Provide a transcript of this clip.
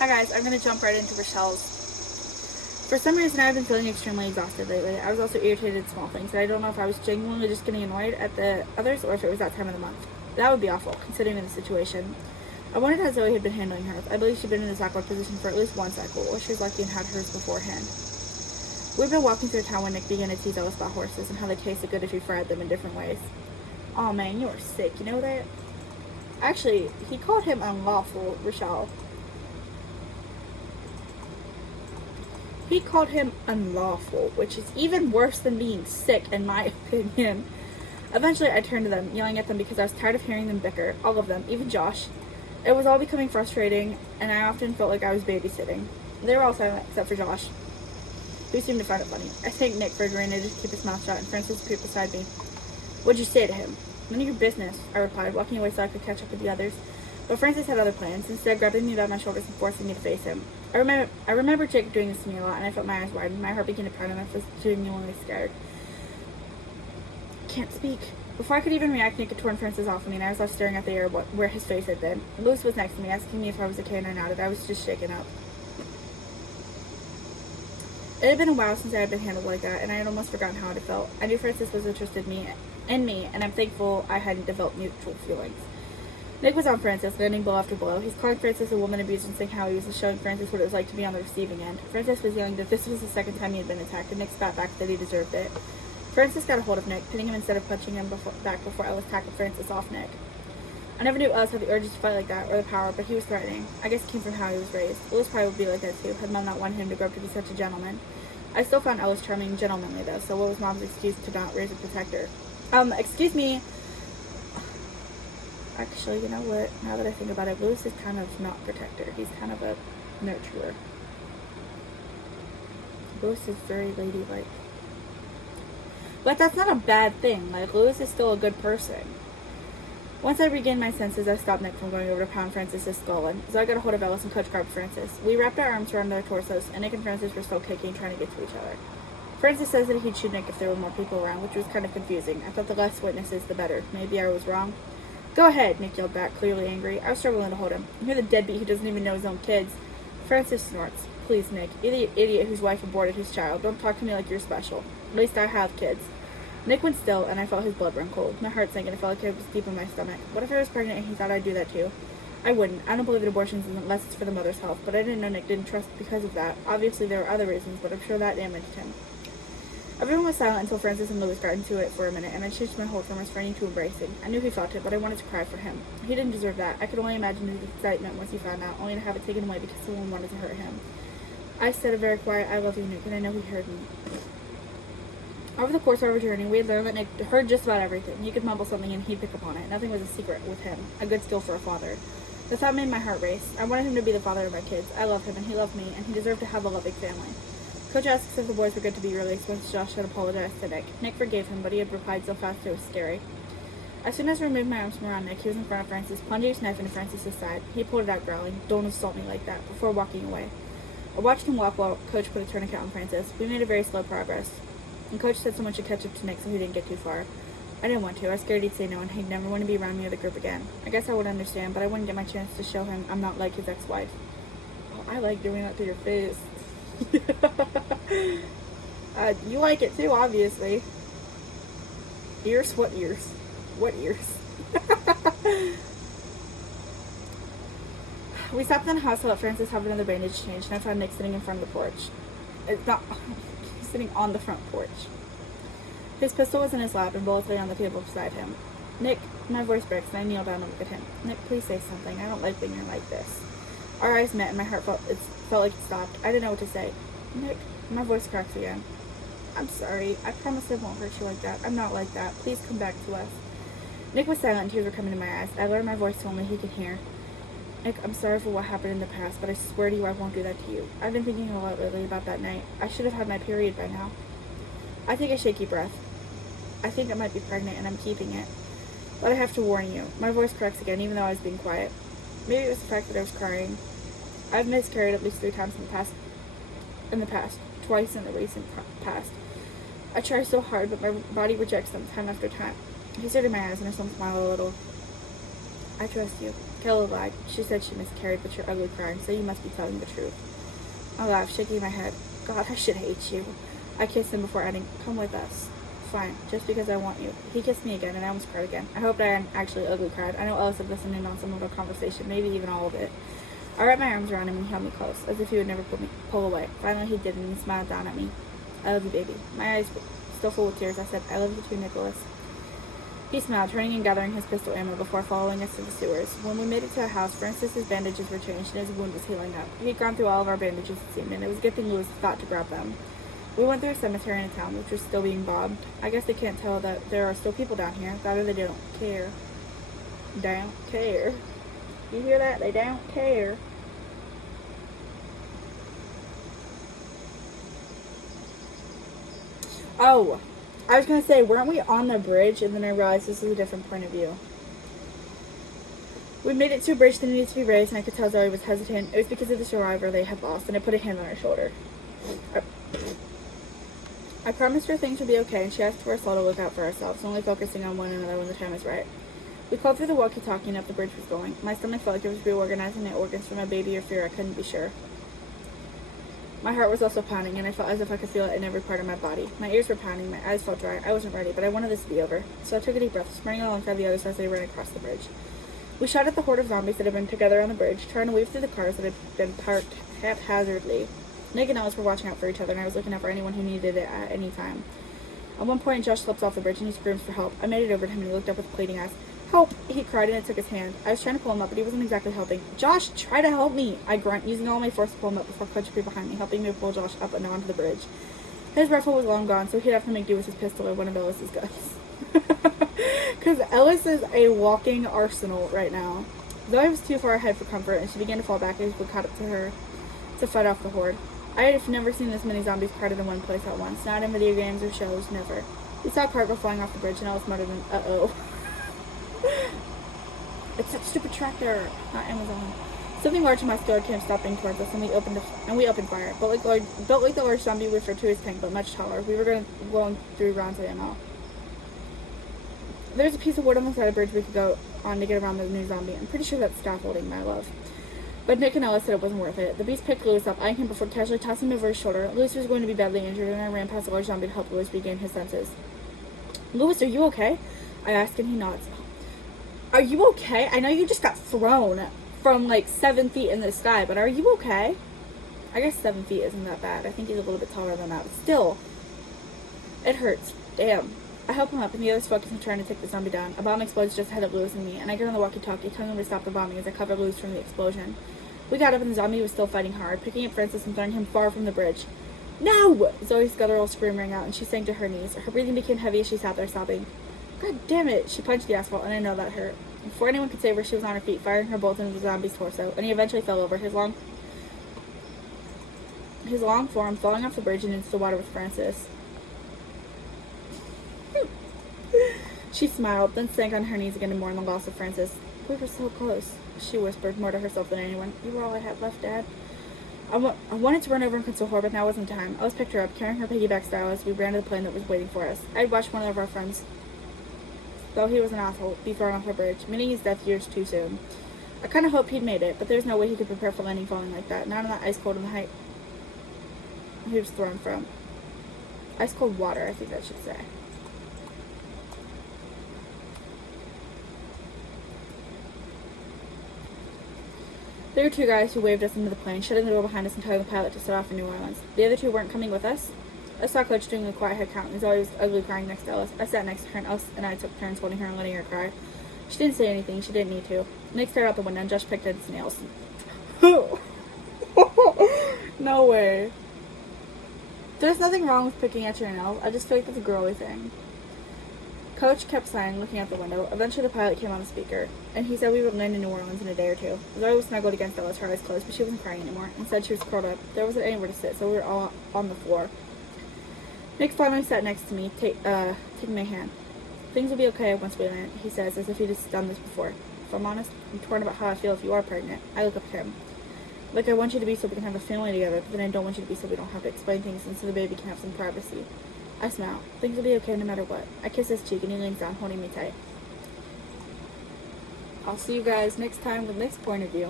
Hi guys, I'm going to jump right into Rochelle's. For some reason, I've been feeling extremely exhausted lately. I was also irritated at small things, and I don't know if I was genuinely just getting annoyed at the others or if it was that time of the month. That would be awful, considering the situation. I wondered how Zoe had been handling hers. I believe she'd been in this awkward position for at least one cycle, or she was lucky and had hers beforehand. We'd been walking through town when Nick began to tease us about horses and how they tasted good if you fried them in different ways. Aw man, you're sick, you know that? Actually, he called him unlawful, Rochelle. He called him unlawful, which is even worse than being sick, in my opinion. Eventually, I turned to them, yelling at them because I was tired of hearing them bicker. All of them, even Josh. It was all becoming frustrating, and I often felt like I was babysitting. They were all silent, except for Josh, who seemed to find it funny. I thanked Nick for agreeing to just keep his mouth shut, and Francis appeared beside me. What'd you say to him? None of your business, I replied, walking away so I could catch up with the others. But Francis had other plans, instead grabbing me by my shoulders and forcing me to face him. I remember Jake doing this to me a lot, and I felt my eyes widen. My heart began to pound, and I was genuinely scared. Can't speak. Before I could even react, Nick had torn Francis off of me, and I was left staring at the air where his face had been. Louis was next to me, asking me if I was okay, and I nodded. I was just shaken up. It had been a while since I had been handled like that, and I had almost forgotten how it felt. I knew Francis was interested in me, and I'm thankful I hadn't developed mutual feelings. Nick was on Francis, landing blow after blow. He's calling Francis a woman abuser and saying how he was showing Francis what it was like to be on the receiving end. Francis was yelling that this was the second time he had been attacked, and Nick spat back that he deserved it. Francis got a hold of Nick, pinning him instead of punching him back before Ellis tackled Francis off Nick. I never knew Ellis had the urges to fight like that, or the power, but he was threatening. I guess it came from how he was raised. Ellis probably would be like that too, had Mom not wanted him to grow up to be such a gentleman. I still found Ellis charming and gentlemanly though, so what was Mom's excuse to not raise a protector? Excuse me. Actually, you know what? Now that I think about it, Louis is kind of not protector. He's kind of a nurturer. Louis is very ladylike. But that's not a bad thing. Like, Louis is still a good person. Once I regained my senses, I stopped Nick from going over to pound Francis' skull, and so I got a hold of Ellis and Coach grabbed Francis. We wrapped our arms around their torsos, and Nick and Francis were still kicking, trying to get to each other. Francis says that he'd shoot Nick if there were more people around, which was kind of confusing. I thought the less witnesses, the better. Maybe I was wrong. Go ahead, Nick yelled back, clearly angry. I was struggling to hold him. You're the deadbeat who doesn't even know his own kids. Francis snorts. Please, Nick. You're the idiot whose wife aborted his child. Don't talk to me like you're special. At least I have kids. Nick went still, and I felt his blood run cold. My heart sank, and I felt like it was deep in my stomach. What if I was pregnant and he thought I'd do that too? I wouldn't. I don't believe in abortions unless it's for the mother's health, but I didn't know Nick didn't trust because of that. Obviously, there were other reasons, but I'm sure that damaged him. Everyone was silent until Francis and Louis got into it for a minute, and I changed my hold from restraining to embracing. I knew he felt it, but I wanted to cry for him. He didn't deserve that. I could only imagine his excitement once he found out, only to have it taken away because someone wanted to hurt him. I said a very quiet, I love you, Nick, and I know he heard me. Over the course of our journey, we had learned that Nick heard just about everything. He could mumble something and he'd pick up on it. Nothing was a secret with him. A good skill for a father. The thought made my heart race. I wanted him to be the father of my kids. I love him, and he loved me, and he deserved to have a loving family. Coach asks if the boys were good to be released once Josh had apologized to Nick. Nick forgave him, but he had replied so fast it was scary. As soon as I removed my arms from around Nick, he was in front of Francis, plunging his knife into Francis' side. He pulled it out, growling, "Don't assault me like that," before walking away. I watched him walk while Coach put a tourniquet on Francis. We made a very slow progress, and Coach said someone should catch up to Nick so he didn't get too far. I didn't want to. I was scared he'd say no, and he'd never want to be around me or the group again. I guess I would understand, but I wouldn't get my chance to show him I'm not like his ex-wife. Oh, I like doing that to your face. You like it too, obviously. Ears? What ears? What ears? We stopped in a house to let Francis have another bandage change, and I found Nick sitting in front of the porch. It's not... He's sitting on the front porch. His pistol was in his lap, and bullets lay on the table beside him. Nick, my voice breaks, and I kneel down and look at him. Nick, please say something. I don't like being here like this. Our eyes met, and my heart felt like it stopped. I didn't know what to say. Nick, my voice cracks again. I'm sorry. I promise I won't hurt you like that. I'm not like that. Please come back to us. Nick was silent, and tears were coming to my eyes. I lowered my voice so only he could hear. Nick, I'm sorry for what happened in the past, but I swear to you I won't do that to you. I've been thinking a lot lately about that night. I should have had my period by now. I take a shaky breath. I think I might be pregnant, and I'm keeping it. But I have to warn you. My voice cracks again, even though I was being quiet. Maybe it was the fact that I was crying. I've miscarried at least 3 times in the past. Twice in the recent past. I try so hard, but my body rejects them time after time. He stared in my eyes, and I saw him smile a little. I trust you. Kelly lied. She said she miscarried, but you're ugly crying, so you must be telling the truth. I laughed, shaking my head. God, I should hate you. I kissed him before adding, come with us. Fine, just because I want you. He kissed me again, and I almost cried again. I hoped I hadn't actually ugly cried. I know Ellis had listened in on some of our conversation, maybe even all of it. I wrapped my arms around him and he held me close, as if he would never pull away. Finally he did, and he smiled down at me. I love you, baby. My eyes were still full of tears. I said, I love you too, Nicholas. He smiled, turning and gathering his pistol ammo before following us to the sewers. When we made it to the house, Francis's bandages were changed and his wound was healing up. He had gone through all of our bandages, it seemed, and it was a good thing Louis thought to grab them. We went through a cemetery in a town, which was still being bombed. I guess they can't tell that there are still people down here. That or they don't care. Don't care. You hear that? They don't care. Oh, I was going to say, weren't we on the bridge? And then I realized this is a different point of view. We made it to a bridge that needed to be raised, and I could tell Zoe was hesitant. It was because of the survivor they had lost, and I put a hand on her shoulder. I promised her things would be okay, and she asked for us all to look out for ourselves, only focusing on one another when the time is right. We called through the walkie-talkie and up the bridge was going. My stomach felt like it was reorganizing my organs from a baby or fear. I couldn't be sure. My heart was also pounding, and I felt as if I could feel it in every part of my body. My ears were pounding, my eyes felt dry. I wasn't ready, but I wanted this to be over. So I took a deep breath, sprinting alongside the others as they ran across the bridge. We shot at the horde of zombies that had been together on the bridge, trying to weave through the cars that had been parked haphazardly. Nick and Ellis were watching out for each other, and I was looking out for anyone who needed it at any time. At one point, Josh slips off the bridge, and he screams for help. I made it over to him, and he looked up with pleading eyes. Help! He cried, and I took his hand. I was trying to pull him up, but he wasn't exactly helping. Josh, try to help me! I grunt, using all my force to pull him up before Clutch appeared behind me, helping me pull Josh up and onto the bridge. His rifle was long gone, so he'd have to make do with his pistol or one of Ellis's guns. Because Ellis is a walking arsenal right now. Zoe was too far ahead for comfort, and she began to fall back as we caught up to her to fight off the horde. I had never seen this many zombies crowded in one place at once, not in video games or shows, never. We saw a cargo flying off the bridge, and Ellis muttered an uh-oh. It's that stupid tractor, not Amazon. Something large and muscular came stopping towards us, and we opened fire. Built like the large zombie with fortuitous tank, but much taller. We were going through rounds of ammo. There's a piece of wood on the side of the bridge we could go on to get around the new zombie. I'm pretty sure that's scaffolding, my love. But Nick and Ellis said it wasn't worth it. The beast picked Louis up, eyeing him before casually tossing him over his shoulder. Louis was going to be badly injured, and I ran past the large zombie to help Louis regain his senses. Louis, are you okay? I asked, and he nods. Are you okay? I know you just got thrown from like 7 feet in the sky, but are you okay? I guess 7 feet isn't that bad. I think he's a little bit taller than that, but still. It hurts. Damn. I help him up, and the others focus on trying to take the zombie down. A bomb explodes just ahead of Louis and me, and I get on the walkie-talkie, telling him to stop the bombing as I cover Louis from the explosion. We got up, and the zombie was still fighting hard, picking up Francis and throwing him far from the bridge. No! Zoe's guttural scream rang out, and she sank to her knees. Her breathing became heavy as she sat there sobbing. God damn it! She punched the asphalt, and I know that hurt. Before anyone could save her, she was on her feet, firing her bolt into the zombie's torso, and he eventually fell over, his long form falling off the bridge and into the water with Francis. She smiled, then sank on her knees again to mourn the loss of Francis. We were so close, she whispered, more to herself than anyone. You were all I had left, Dad. I wanted to run over and console her, but now wasn't time. Ellis picked her up, carrying her piggyback style as we ran to the plane that was waiting for us. I had watched one of our friends, though he was an asshole, be thrown off a bridge, meaning his death years too soon. I kind of hoped he'd made it, but there's no way he could prepare for landing falling like that, not on that ice cold in the height he was thrown from. Ice cold water, I think I should say. There were 2 guys who waved us into the plane, shutting the door behind us and telling the pilot to set off for New Orleans. The other 2 weren't coming with us. I saw Coach doing a quiet head count, and Zoe was ugly crying next to Ellis. I sat next to her, and Ellis and I took turns holding her and letting her cry. She didn't say anything. She didn't need to. Nick stared out the window, and Josh picked at his nails. No way. There's nothing wrong with picking at your nails. I just feel like that's a girly thing. Coach kept sighing, looking out the window. Eventually, the pilot came on the speaker, and he said we would land in New Orleans in a day or 2. Zoe was snuggled against Ellis, her eyes closed, but she wasn't crying anymore. Instead, she was curled up. There wasn't anywhere to sit, so we were all on the floor. Nick finally sat next to me, taking my hand. Things will be okay once we land, he says, as if he'd just done this before. If I'm honest, I'm torn about how I feel if you are pregnant. I look up at him. Like, I want you to be so we can have a family together, but then I don't want you to be so we don't have to explain things and so the baby can have some privacy. I smile. Things will be okay no matter what. I kiss his cheek and he leans down, holding me tight. I'll see you guys next time with next point of view.